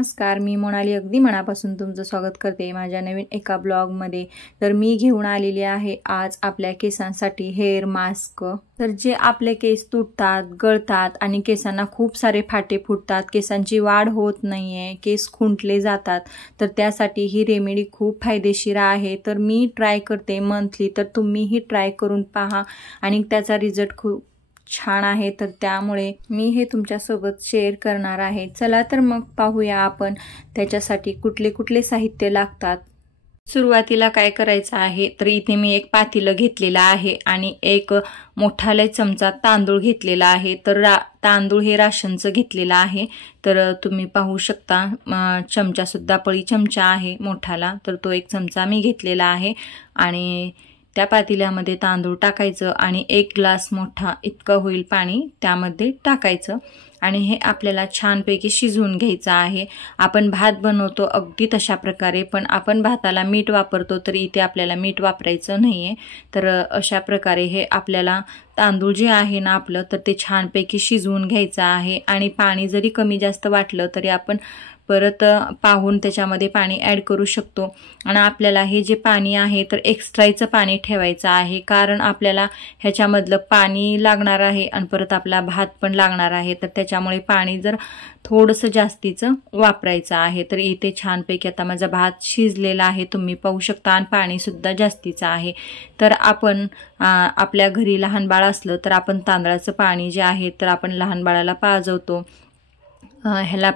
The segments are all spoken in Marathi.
नमस्कार, मी मोनाली अगदी मनापासून तुमचं स्वागत करते माझ्या नवीन एका ब्लॉगमध्ये। तर मी घेऊन आलेली आहे आज आपल्या केसांसाठी हेअर मास्क। तर जे आपले केस तुटतात, गळतात आणि केसांना खूप सारे फाटे फुटतात, केसांची वाढ होत नाहीये, केस खुंटले जातात, तर त्यासाठी ही रेमेडी खूप फायदेशीर आहे। तर मी ट्राय करते मंथली, तर तुम्हीही ट्राय करून पहा आणि त्याचा रिझल्ट खूप छान आहे। तर त्यामुळे मी हे तुमच्या सोबत शेअर करणार आहे। चला तर मग पाहूया आपण त्याच्यासाठी कुठले कुठले साहित्य लागतात। सुरुवातीला काय करायचं आहे, तर इथे मी एक पातेलं घेतलेला आहे आणि एक मोठाले चमचा तांदूळ घेतलेला आहे। तर तांदूळ हे राशनचं घेतलेलं आहे। तर तुम्ही पाहू शकता चमचा सुद्धा पळी चमचा आहे मोठाला, तर तो एक चमचा मी घेतलेला आहे आणि त्या पातेल्यामध्ये तांदूळ टाकायचं आणि एक ग्लास मोठा इतकं होईल पाणी त्यामध्ये टाकायचं आणि हे आपल्याला छानपैकी शिजवून घ्यायचं आहे। आपण भात बनवतो अगदी तशा प्रकारे, पण आपण भाताला मीठ वापरतो, तर इथे आपल्याला मीठ वापरायचं नाहीये। तर अशा प्रकारे हे आपल्याला तांदूळ जे आहे ना आपलं, तर ते छानपैकी शिजवून घ्यायचं आहे आणि पाणी जरी कमी जास्त वाटलं तरी आपण परत पाहून त्याच्यामध्ये पाणी ॲड करू शकतो। आणि आपल्याला हे जे पाणी आहे तर एक्स्ट्राचं पाणी ठेवायचं आहे, कारण आपल्याला ह्याच्यामधलं पाणी लागणार आहे आणि परत आपला भात पण लागणार आहे, तर त्याच्यामुळे पाणी जर थोडंसं जास्तीचं वापरायचं आहे। तर इथे छानपैकी आता माझा भात शिजलेला आहे, तुम्ही पाहू शकता, आणि पाणीसुद्धा जास्तीचं आहे। तर आपण आपल्या घरी लहान बाळ असलं तर आपण तांदळाचं पाणी जे आहे तर आपण लहान बाळाला पाजवतो, ह्याला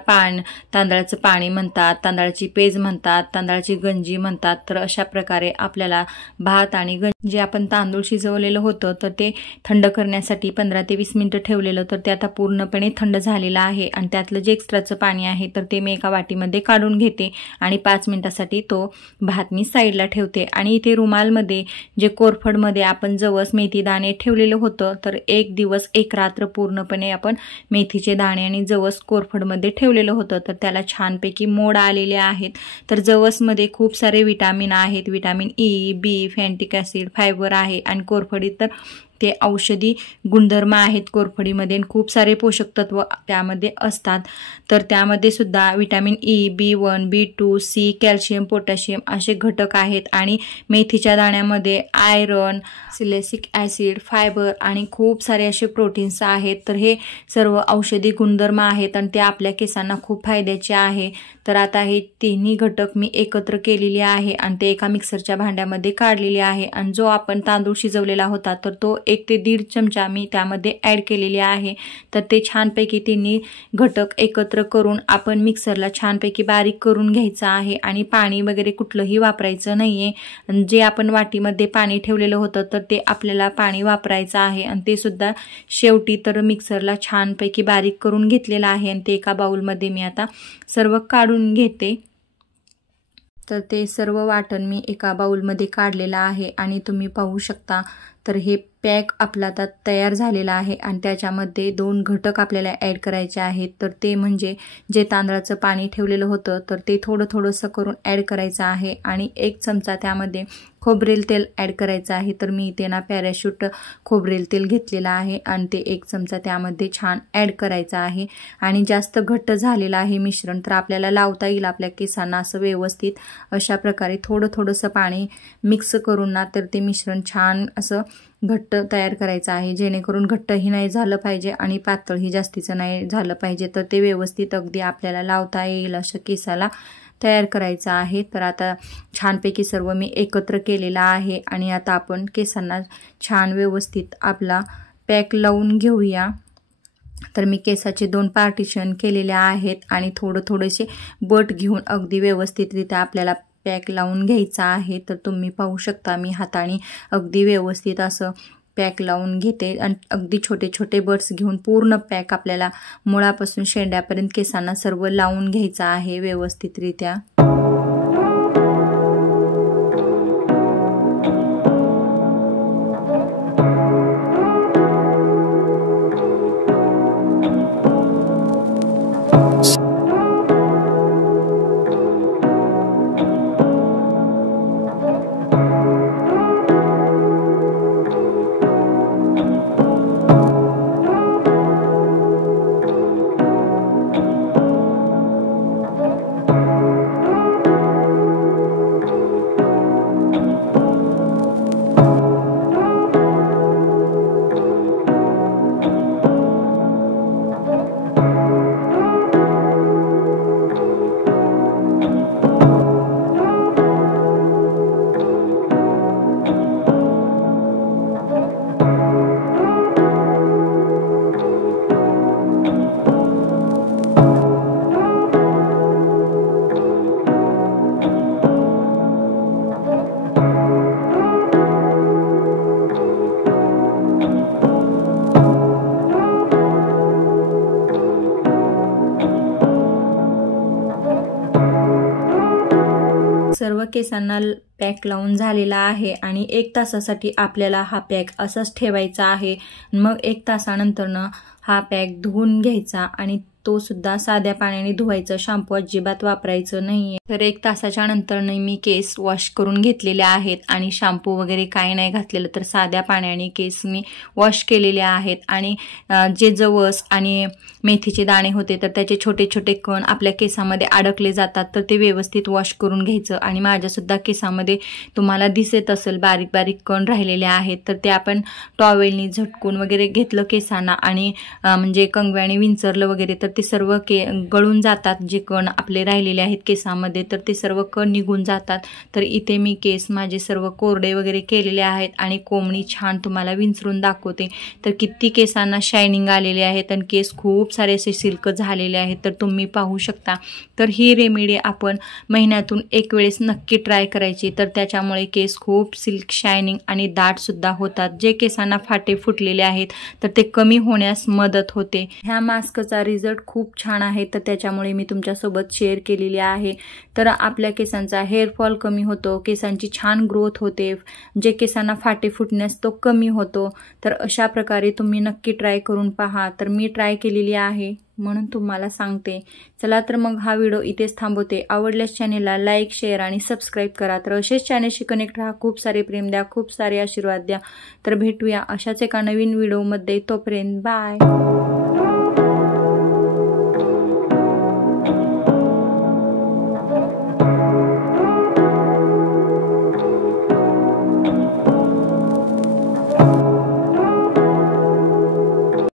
तांदळाचं पाणी म्हणतात, तांदळाची पेज म्हणतात, तांदळाची गंजी म्हणतात। तर अशा प्रकारे आपल्याला भात आणि गंजी जे आपण तांदूळ शिजवलेलं होतं तर ते थंड करण्यासाठी 15 ते 20 मिनिटं ठेवलेलं, तर ते आता पूर्णपणे थंड झालेलं आहे आणि त्यातलं जे एक्स्ट्राचं पाणी आहे तर ते मी एका वाटीमध्ये काढून घेते आणि 5 मिनिटासाठी तो भात मी साईडला ठेवते। आणि इथे रुमालमध्ये जे कोरफडमध्ये आपण जवस मेथी दाणे ठेवलेलं होतं, तर एक दिवस एक रात्र पूर्णपणे आपण मेथीचे दाणे आणि जवस कोरफडमध्ये ठेवलेलं होतं, तर त्याला छानपैकी मोड आलेले आहेत। तर जवसमध्ये खूप सारे विटामिन आहेत, विटामिन ई, बी, फॅटिक ॲसिड, फायबर आहे आणि कोरफडीत तर ते औषधी गुणधर्म आहेत कोरफडीमध्ये, खूप सारे पोषक तत्व त्यामध्ये असतात। तर त्यामध्ये सुद्धा vitamin E, B1, B2, C, calcium, potassium असे घटक आहेत आणि मेथीच्या दाण्यामध्ये आयरन, सिलिसिक ॲसिड, फायबर आणि खूप सारे असे प्रोटीन्स आहेत। तर हे सर्व औषधी गुणधर्म आहेत आणि ते आपल्या केसांना खूप फायद्याचे आहे। तर आता हे तिन्ही घटक मी एकत्र केलेले आहे आणि ते एका मिक्सरच्या भांड्यामध्ये काढलेले आहे आणि जो आपण तांदूळ शिजवलेला होता तर तो 1 ते 1.5 चमचा मी त्यामध्ये ॲड केलेले आहे। तर ते छानपैकी तिन्ही घटक एकत्र करून आपण मिक्सरला छानपैकी बारीक करून घ्यायचं आहे आणि पाणी वगैरे कुठलंही वापरायचं नाहीये। जे आपण वाटीमध्ये पाणी ठेवलेलं होतं तर ते आपल्याला पाणी वापरायचं आहे आणि ते सुद्धा शेवटी तर मिक्सरला छानपैकी बारीक करून घेतलेलं आहे आणि ते एका बाउलमध्ये मी आता सर्व काढून घेते। तर ते सर्व वाटण मी एका बाउलमध्ये काढलेलं आहे आणि तुम्ही पाहू शकता, तर हे पॅक आपला आता तयार झालेला आहे आणि त्याच्यामध्ये 2 घटक आपल्याला ॲड करायचे आहेत। तर ते म्हणजे जे तांदळाचं पाणी ठेवलेलं होतं तर ते थोडंसं करून ॲड करायचं आहे आणि 1 चमचा त्यामध्ये खोबरेल तेल ॲड करायचं आहे। तर मी इथे ना पॅराशूट खोबरेल तेल घेतलेलं आहे आणि ते 1 चमचा त्यामध्ये छान ॲड करायचं आहे आणि जास्त घट्ट झालेलं आहे मिश्रण, तर आपल्याला लावता येईल आपल्या केसांना असं व्यवस्थित। अशा प्रकारे थोडंसं पाणी मिक्स करून ना तर ते मिश्रण छान असं घट्ट तयार करायचं आहे, जेणेकरून घट्टही नाही झालं पाहिजे आणि पातळही जास्तीचं नाही झालं पाहिजे। तर ते व्यवस्थित अगदी आपल्याला लावता येईल असं केसाला तयार करायचं आहे। तर आता छानपैकी सर्व मी एकत्र केलेलं आहे आणि आता आपण केसांना छान व्यवस्थित आपला पॅक लावून घेऊया। तर मी केसाचे 2 पार्टिशन केलेले आहेत आणि थोडेसे बट घेऊन अगदी व्यवस्थितरित्या आपल्याला पॅक लावून घ्यायचा आहे। तर तुम्ही पाहू शकता मी हाताने अगदी व्यवस्थित असं पॅक लावून घेते आणि अगदी छोटे बट्स घेऊन पूर्ण पॅक आपल्याला मुळापासून शेंड्यापर्यंत केसांना सर्व लावून घ्यायचा आहे व्यवस्थितरित्या। केसांना पॅक लावून झालेला आहे आणि 1 तासासाठी आपल्याला हा पॅक असाच ठेवायचा आहे। मग 1 तासानंतरनं हा पॅक धुवून घ्यायचा आणि तो सुद्धा साध्या पाण्याने धुवायचा, शॅम्पू अजिबात वापरायचं नाहीये। तर 1 तासाच्या नंतरनं मी केस वॉश करून घेतलेले आहेत आणि शॅम्पू वगैरे काही नाही घातलेलं, तर साध्या पाण्याने केस मी वॉश केलेले आहेत। आणि जे जवस आणि मेथीचे दाणे होते तर त्याचे छोटे छोटे कण आपल्या केसामध्ये अडकले जातात, तर ते व्यवस्थित वॉश करून घ्यायचं। आणि माझ्या सुद्धा केसामध्ये तुम्हाला दिसत असेल बारीक बारीक कण राहिलेले आहेत, तर ते आपण टॉवेलनी झटकून वगैरे घेतलं केसांना आणि म्हणजे कंगव्याने विंचरलं वगैरे, तर ते सर्व गळून जातात। जे कण आपले राहिलेले आहेत केसामध्ये तर ते सर्व कण निघून जातात। तर इथे मी केस माझे सर्व कोरडे वगैरे केलेले आहेत आणि कोंबणी छान तुम्हाला विंचरून दाखवते। तर किती केसांना शायनिंग आलेले आहेत आणि केस खूप सारे असे सिल्क झालेले आहेत, तर तुम्ही पाहू शकता। तर ही रेमेडी आपण महिन्यातून 1 वेळेस नक्की ट्राय करायची, तर त्याच्यामुळे केस खूप सिल्क शायनिंग आणि दाट सुद्धा होतात। जे केसांना फाटे फुटलेले आहेत तर ते कमी होण्यास मदत होते। ह्या मास्कचा रिझल्ट खूप छान आहे, तर त्याच्यामुळे मी तुमच्यासोबत शेअर केलेली आहे। तर आपल्या केसांचा हेअर फॉल कमी होतो, केसांची छान ग्रोथ होते, जे केसांना फाटे फुटण्यास तो कमी होतो। तर अशा प्रकारे तुम्ही नक्की ट्राय करून पहा। तर मी ट्राय केलेली आहे म्हणून तुम्हाला सांगते। चला तर मग हा व्हिडिओ इथेच थांबवते। आवडल्यास चॅनेलला लाईक, शेअर आणि सबस्क्राईब करा। तर असेच चॅनेलशी कनेक्ट राहा, खूप सारे प्रेम द्या, खूप सारे आशीर्वाद द्या। तर भेटूया अशाच एका नवीन व्हिडिओमध्ये, तोपर्यंत बाय।